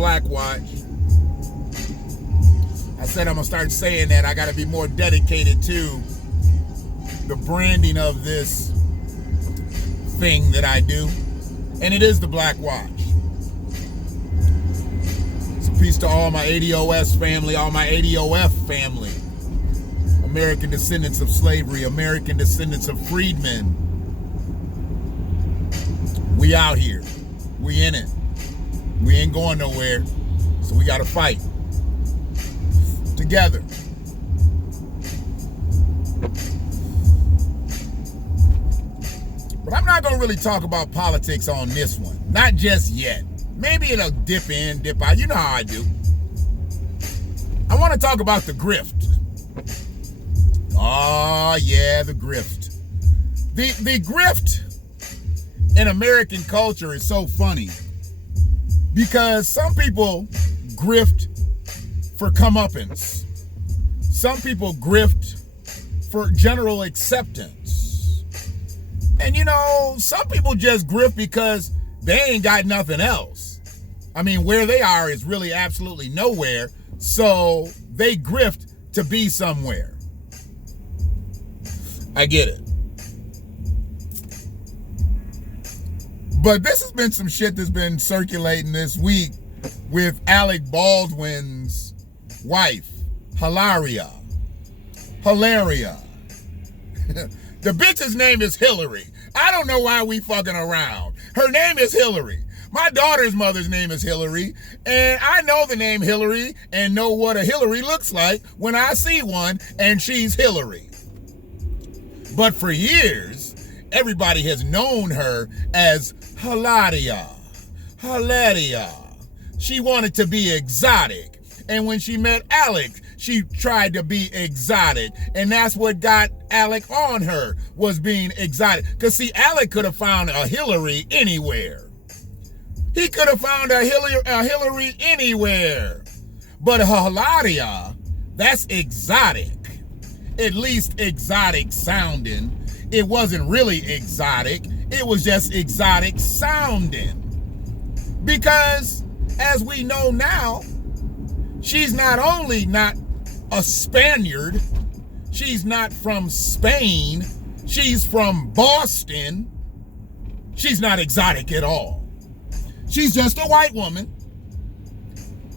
BlackWatch. I said I'm going to start saying that. I got to be more dedicated to the branding of this thing that I do. And it is the BlackWatch. It's a peace to all my ADOS family, all my ADOF family. American Descendants of Slavery, American Descendants of Freedmen. We out here. We in it. We ain't going nowhere. So we got to fight together. But I'm not going to really talk about politics on this one. Not just yet. Maybe it'll dip in, dip out. You know how I do. I want to talk about the grift. Oh, yeah, the grift. The grift in American culture is so funny because some people grift for comeuppance. Some people grift for general acceptance. And you know, some people just grift because they ain't got nothing else. I mean, where they are is really absolutely nowhere. So they grift to be somewhere. I get it. But this has been some shit that's been circulating this week with Alec Baldwin's wife, Hilaria. The bitch's name is Hillary. I don't know why we fucking around. Her name is Hillary. My daughter's mother's name is Hillary, and I know the name Hillary and know what a Hillary looks like when I see one, and she's Hillary. But for years, everybody has known her as Hilaria. She wanted to be exotic. And when she met Alec, she tried to be exotic. And that's what got Alec on her, was being exotic. Because see, Alec could have found a Hillary anywhere. He could have found a Hillary anywhere. But Hilaria, that's exotic. At least exotic sounding. It wasn't really exotic. It was just exotic sounding. Because, as we know now, she's not only not a Spaniard, she's not from Spain, she's from Boston. She's not exotic at all. She's just a white woman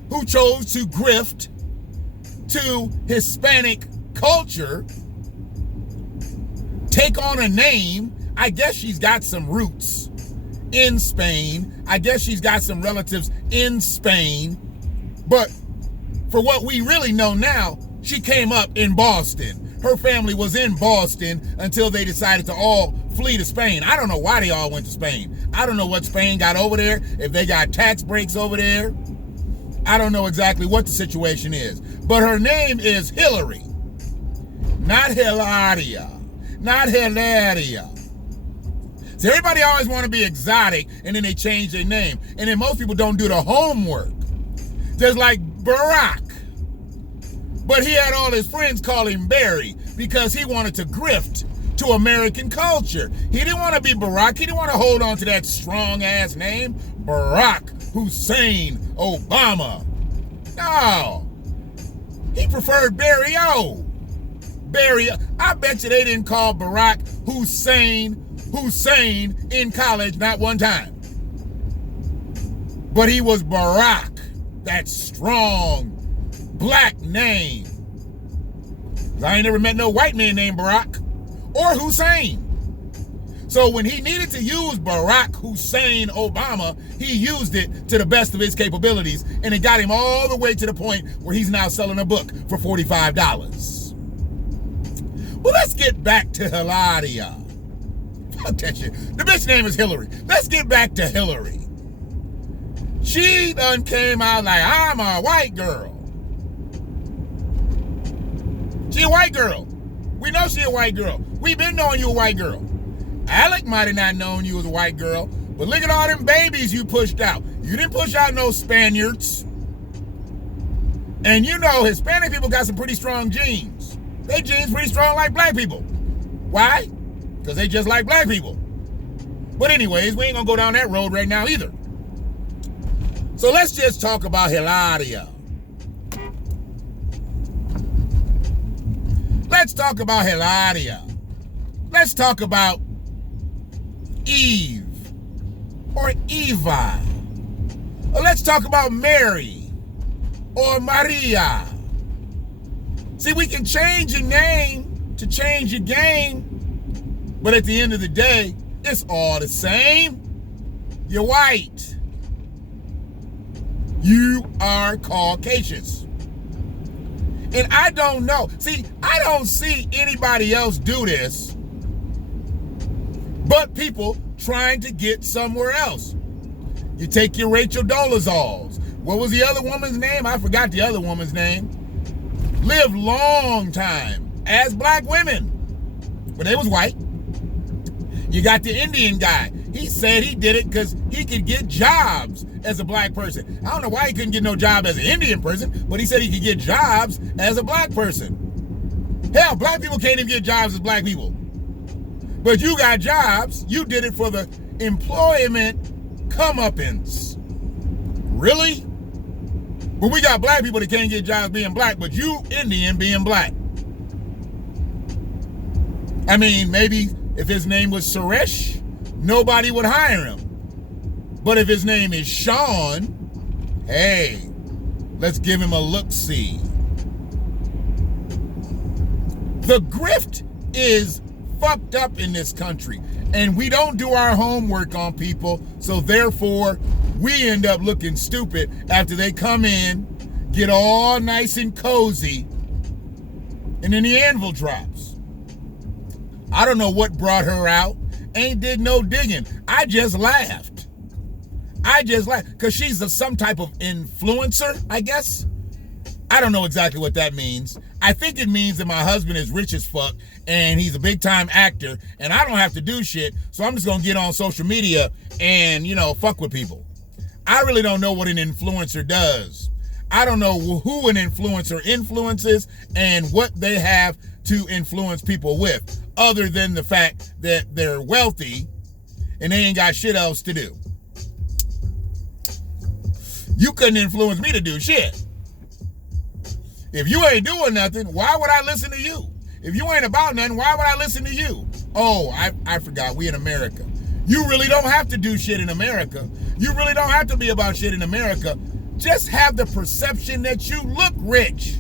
who chose to grift to Hispanic culture, take on a name. I guess she's got some roots in Spain. I guess she's got some relatives in Spain. But for what we really know now, she came up in Boston. Her family was in Boston until they decided to all flee to Spain. I don't know why they all went to Spain. I don't know what Spain got over there, if they got tax breaks over there. I don't know exactly what the situation is. But her name is Hillary. Not Hilaria. Not Hilaria. So everybody always want to be exotic, and then they change their name. And then most people don't do the homework. Just like Barack. But he had all his friends call him Barry because he wanted to grift to American culture. He didn't want to be Barack. He didn't want to hold on to that strong-ass name, Barack Hussein Obama. No. He preferred Barry O. Barry, I bet you they didn't call Barack Hussein in college not one time. But he was Barack, that strong black name. I ain't never met no white man named Barack or Hussein. So when he needed to use Barack Hussein Obama, he used it to the best of his capabilities, and it got him all the way to the point where he's now selling a book for $45. Well, let's get back to Hilaria. Fuck that shit. The bitch name is Hillary. Let's get back to Hillary. She done came out like, I'm a white girl. She a white girl. We know she a white girl. We been knowing you a white girl. Alec might have not known you was a white girl, but look at all them babies you pushed out. You didn't push out no Spaniards. And you know Hispanic people got some pretty strong genes. They genes pretty strong like black people. Why? Because they just like black people. But anyways, we ain't gonna go down that road right now either. So let's just talk about Hilaria. Let's talk about Hilaria. Let's talk about Eve or Eva. Or let's talk about Mary or Maria. See, we can change your name to change your game, but at the end of the day, it's all the same. You're white. You are Caucasians. And I don't know. See, I don't see anybody else do this but people trying to get somewhere else. You take your Rachel Dolazols. What was the other woman's name? I forgot the other woman's name. Lived long time as black women, but they was white. You got the Indian guy. He said he did it because he could get jobs as a black person. I don't know why he couldn't get no job as an Indian person, but he said he could get jobs as a black person. Hell, black people can't even get jobs as black people. But you got jobs. You did it for the employment comeuppance. Really? But we got black people that can't get jobs being black, but you Indian being black. I mean, maybe if his name was Suresh, nobody would hire him. But if his name is Sean, hey, let's give him a look-see. The grift is fucked up in this country, and we don't do our homework on people, so therefore we end up looking stupid after they come in, get all nice and cozy, and then the anvil drops. I don't know what brought her out. Ain't did no digging. I just laughed. Because she's some type of influencer, I guess. I don't know exactly what that means. I think it means that my husband is rich as fuck and he's a big time actor and I don't have to do shit, so I'm just gonna get on social media and, fuck with people. I really don't know what an influencer does. I don't know who an influencer influences and what they have to influence people with, other than the fact that they're wealthy and they ain't got shit else to do. You couldn't influence me to do shit. If you ain't doing nothing, why would I listen to you? If you ain't about nothing, why would I listen to you? Oh, I forgot, we in America. You really don't have to do shit in America. You really don't have to be about shit in America. Just have the perception that you look rich,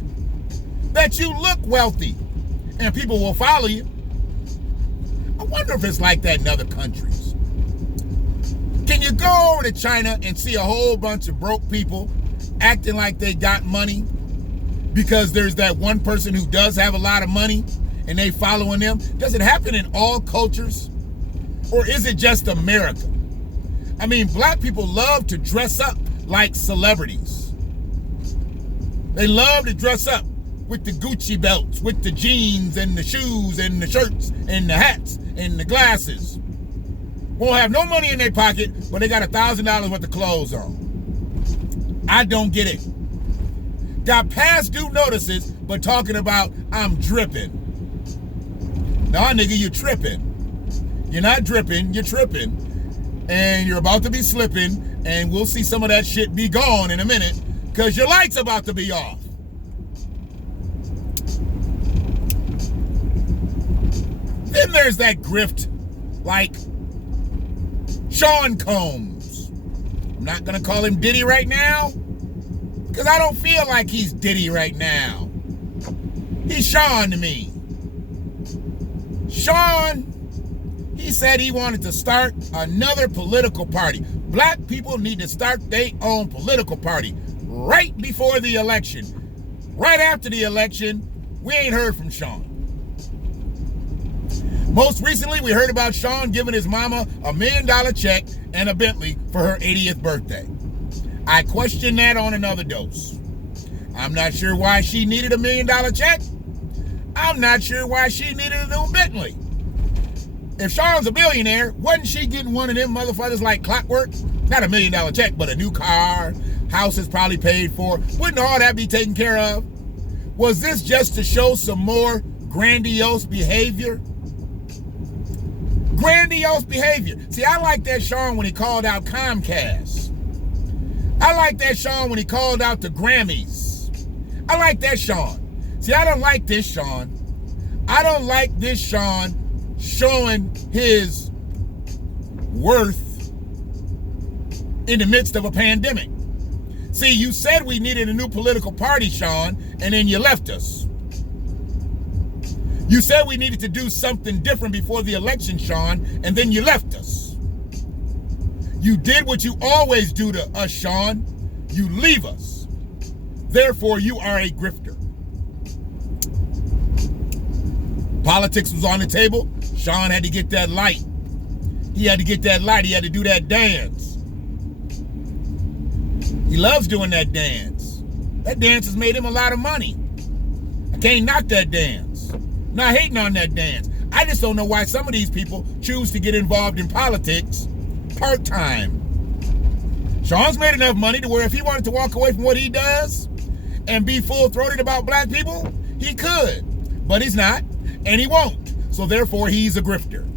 that you look wealthy, and people will follow you. I wonder if it's like that in other countries. Can you go over to China and see a whole bunch of broke people acting like they got money because there's that one person who does have a lot of money and they following them? Does it happen in all cultures? Or is it just America? I mean, black people love to dress up like celebrities. They love to dress up with the Gucci belts, with the jeans and the shoes and the shirts and the hats and the glasses. Won't have no money in their pocket, but they got $1,000 worth of clothes on. I don't get it. Got past due notices, but talking about I'm dripping. Nah, nigga, you tripping. You're not dripping, you're tripping. And you're about to be slipping, and we'll see some of that shit be gone in a minute, because your light's about to be off. Then there's that grift, like Sean Combs. I'm not gonna call him Diddy right now, because I don't feel like he's Diddy right now. He's Sean to me. Sean, he said he wanted to start another political party. Black people need to start their own political party right before the election. Right after the election, we ain't heard from Sean. Most recently, we heard about Sean giving his mama $1 million check and a Bentley for her 80th birthday. I question that on another dose. I'm not sure why she needed $1 million check. I'm not sure why she needed a new Bentley. If Sean's a billionaire, wasn't she getting one of them motherfuckers like clockwork? Not $1 million check, but a new car, house is probably paid for. Wouldn't all that be taken care of? Was this just to show some more grandiose behavior? Grandiose behavior. See, I like that Sean when he called out Comcast. I like that Sean when he called out the Grammys. I like that Sean. See, I don't like this Sean. I don't like this Sean showing his worth in the midst of a pandemic. See, you said we needed a new political party, Sean, and then you left us. You said we needed to do something different before the election, Sean, and then you left us. You did what you always do to us, Sean. You leave us. Therefore, you are a grifter. Politics was on the table. Sean had to get that light. He had to get that light. He had to do that dance. He loves doing that dance. That dance has made him a lot of money. I can't knock that dance. Not hating on that dance. I just don't know why some of these people choose to get involved in politics part-time. Sean's made enough money to where if he wanted to walk away from what he does and be full-throated about black people, he could. But he's not, and he won't. So therefore, he's a grifter.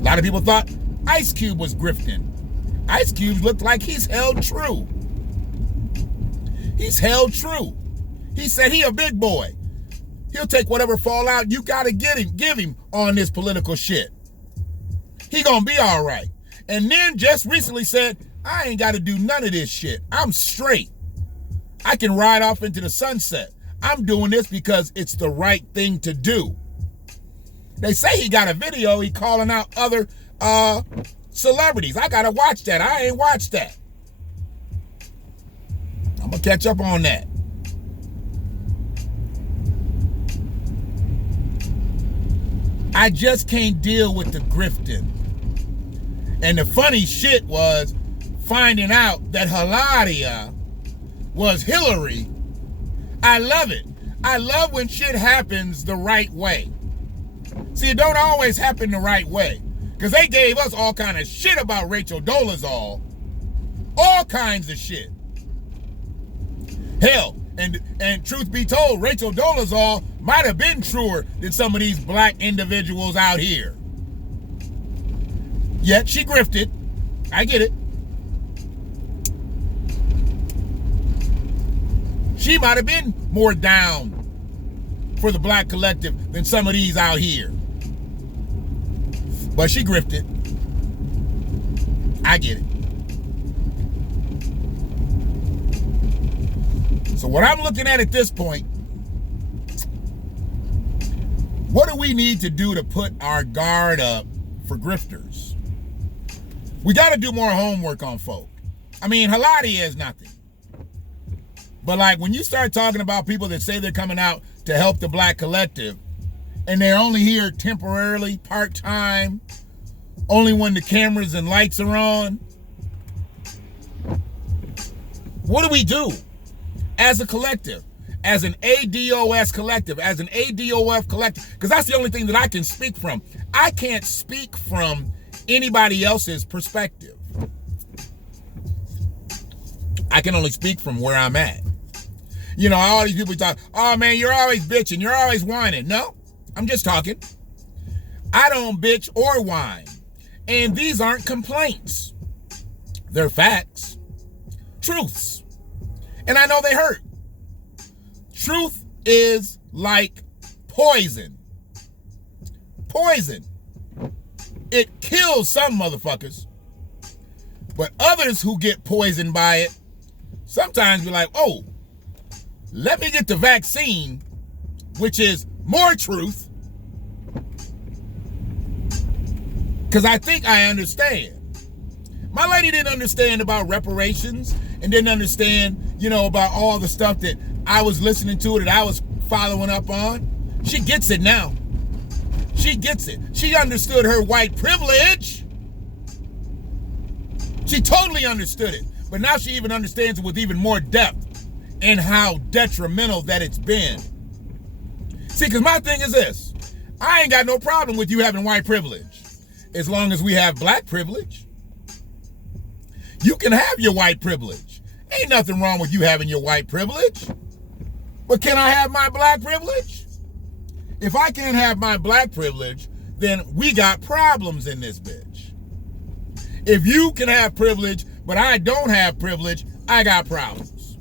A lot of people thought Ice Cube was grifting. Ice Cube looked like he's held true. He's held true. He said he a big boy. He'll take whatever fallout you gotta give him on this political shit. He gonna be all right. And then just recently said, I ain't gotta do none of this shit. I'm straight. I can ride off into the sunset. I'm doing this because it's the right thing to do. They say he got a video, he calling out other celebrities. I gotta watch that. I ain't watched that. I'm gonna catch up on that. I just can't deal with the grifting. And the funny shit was finding out that Hilaria was Hillary. I love it. I love when shit happens the right way. See, it don't always happen the right way. Because they gave us all kind of shit about Rachel Dolezal. All kinds of shit. Hell, and truth be told, Rachel Dolezal might have been truer than some of these black individuals out here. Yet she grifted. I get it. She might have been more down for the black collective than some of these out here. But she grifted. I get it. So what I'm looking at this point, what do we need to do to put our guard up for grifters? We got to do more homework on folk. I mean, Hilaria is nothing. But like when you start talking about people that say they're coming out to help the black collective and they're only here temporarily, part-time, only when the cameras and lights are on, what do we do as a collective, as an ADOS collective, as an ADOF collective? Because that's the only thing that I can speak from. I can't speak from anybody else's perspective. I can only speak from where I'm at. You know, all these people talk, oh man, you're always bitching, you're always whining. No, I'm just talking. I don't bitch or whine. And these aren't complaints. They're facts. Truths. And I know they hurt. Truth is like poison. Poison. It kills some motherfuckers. But others who get poisoned by it, sometimes be like, oh, let me get the vaccine, which is more truth. Because I think I understand. My lady didn't understand about reparations and didn't understand, you know, about all the stuff that I was listening to, that I was following up on. She gets it now. She gets it. She understood her white privilege. She totally understood it. But now she even understands it with even more depth and how detrimental that it's been. See, because my thing is this. I ain't got no problem with you having white privilege as long as we have black privilege. You can have your white privilege. Ain't nothing wrong with you having your white privilege. But can I have my black privilege? If I can't have my black privilege, then we got problems in this bitch. If you can have privilege, but I don't have privilege, I got problems.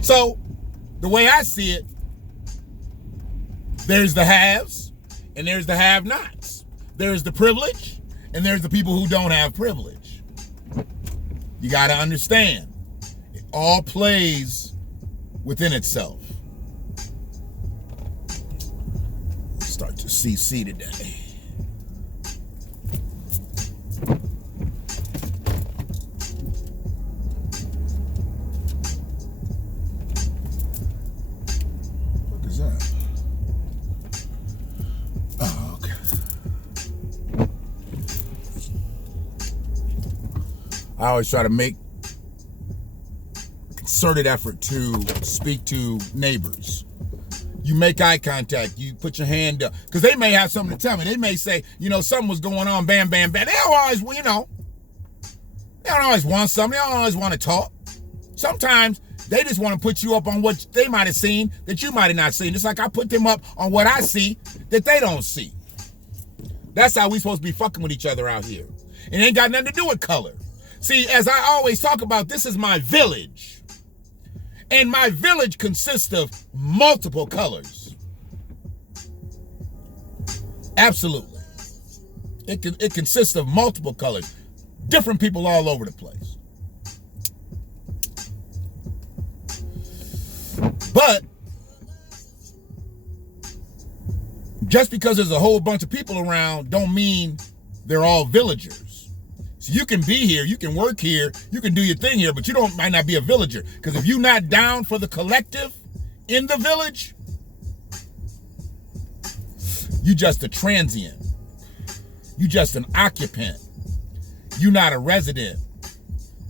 So, the way I see it, there's the haves and there's the have-nots. There's the privilege and there's the people who don't have privilege. You got to understand, it all plays within itself. Start to CC today. What is that? Oh, okay. I always try to make a concerted effort to speak to neighbors. You make eye contact, you put your hand up, because they may have something to tell me. They may say, something was going on, bam, bam, bam. They don't always, they don't always want something. They don't always want to talk. Sometimes they just want to put you up on what they might have seen that you might have not seen. Just like I put them up on what I see that they don't see. That's how we supposed to be fucking with each other out here. It ain't got nothing to do with color. See, as I always talk about, this is my village. And my village consists of multiple colors. Absolutely. It consists of multiple colors. Different people all over the place. But just because there's a whole bunch of people around don't mean they're all villagers. So you can be here, you can work here, you can do your thing here, but you might not be a villager. Because if you're not down for the collective in the village, you just a transient. You just an occupant. You're not a resident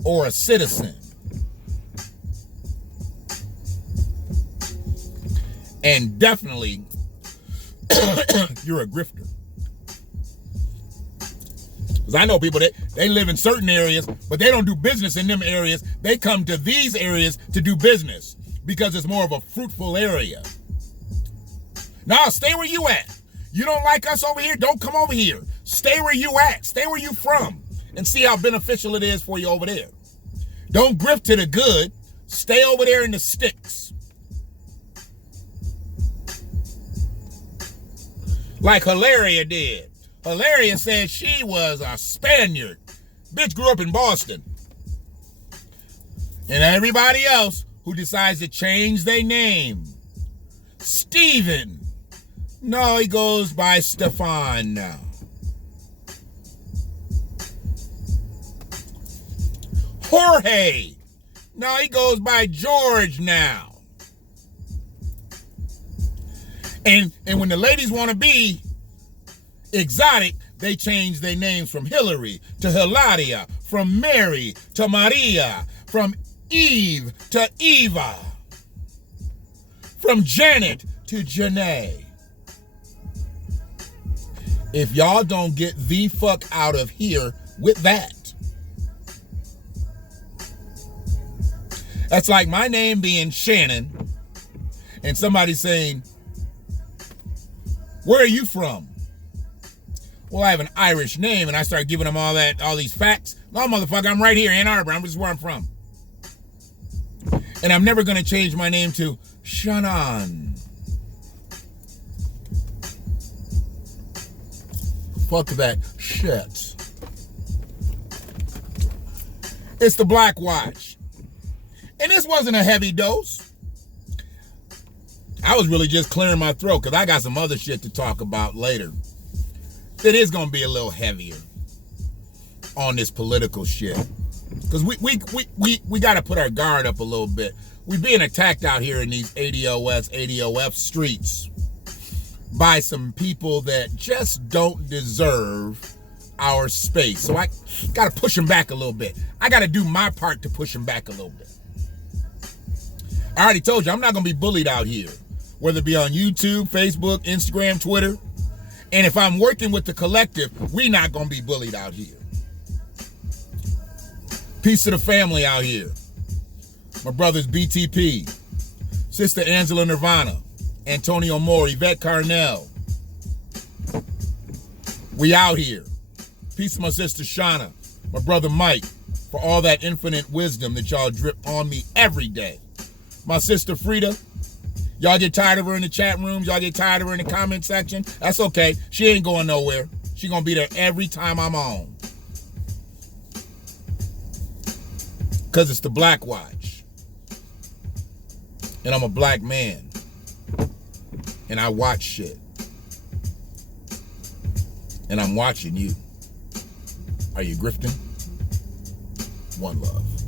or a citizen. And definitely, you're a grifter. Because I know people that they live in certain areas, but they don't do business in them areas. They come to these areas to do business because it's more of a fruitful area. Now, stay where you at. You don't like us over here? Don't come over here. Stay where you at. Stay where you from and see how beneficial it is for you over there. Don't grift to the good. Stay over there in the sticks. Like Hilaria did. Hilaria said she was a Spaniard. Bitch grew up in Boston. And everybody else who decides to change their name. Steven. No, he goes by Stefan now. Jorge. No, he goes by George now. And when the ladies want to be exotic, they change their names from Hillary to Hilaria, from Mary to Maria, from Eve to Eva, from Janet to Janae. If y'all don't get the fuck out of here with that. That's like my name being Shannon and somebody saying, where are you from? Well, I have an Irish name, and I start giving them all these facts. No, motherfucker, I'm right here, Ann Arbor. This is where I'm from. And I'm never going to change my name to Shannon. Fuck that shit. It's the BlackWatch. And this wasn't a heavy dose. I was really just clearing my throat because I got some other shit to talk about later. It is going to be a little heavier on this political shit. Because we got to put our guard up a little bit. We're being attacked out here in these ADOF streets by some people that just don't deserve our space. So I got to push them back a little bit. I got to do my part to push them back a little bit. I already told you, I'm not going to be bullied out here. Whether it be on YouTube, Facebook, Instagram, Twitter. And if I'm working with the collective, we're not going to be bullied out here. Peace to the family out here. My brothers BTP, Sister Angela Nirvana, Antonio Moore, Yvette Carnell. We out here. Peace Peace to my sister Shauna, my brother Mike, for all that infinite wisdom that y'all drip on me every day. My sister Frida, y'all get tired of her in the chat rooms, y'all get tired of her in the comment section. That's okay. She ain't going nowhere. She gonna be there every time I'm on. Because it's the BlackWatch. And I'm a black man. And I watch shit. And I'm watching you. Are you grifting? One love.